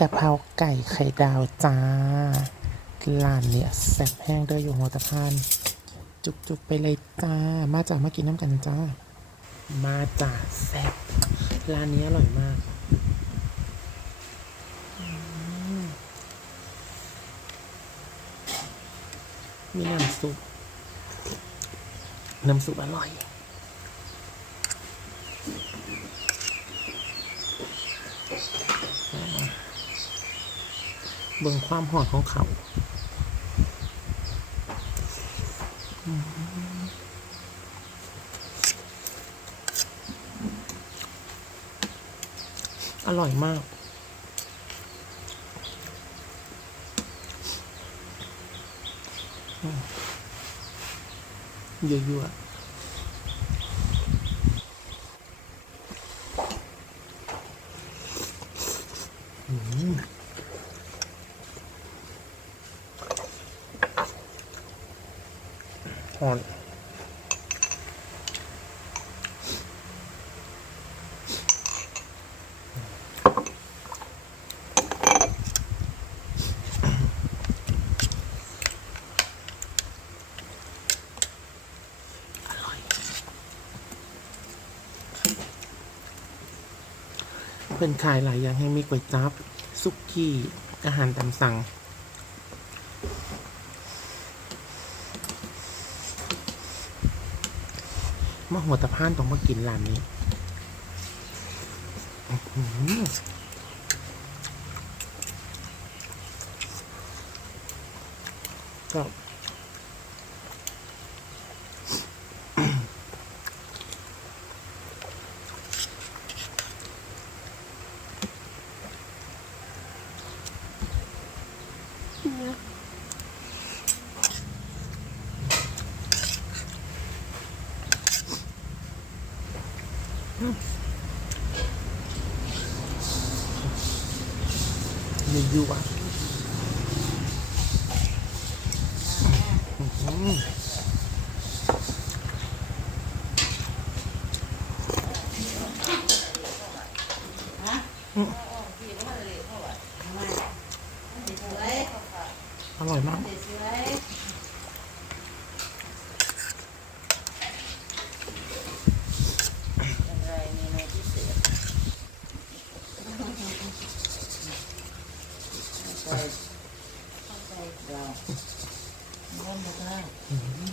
กะเพราไก่ไข่ดาวจ้าร้านเนี่ยแซ่บแห้งเด้ออยู่หัวตะพาน จุกๆไปเลยจ้า มาจากมากินน้ำกันจ้า มาจากแซ่บร้านนี้อร่อยมากมมีน้ำซุป น้ำซุปอร่อย เบิ่งความหอดของเขาอร่อยมากอืมยั่วๆอืม หอนอร่อยเป็นขายหลายอย่างให้มีก๋วยจั๊บซุกี้ อาหารตามสั่ง มาหัวตะพานต้องมากินร้านนี้หือก็ยั่ยั่ วอื้อหืออร่อยมาก Okay. Yeah. One more. Mm-hmm.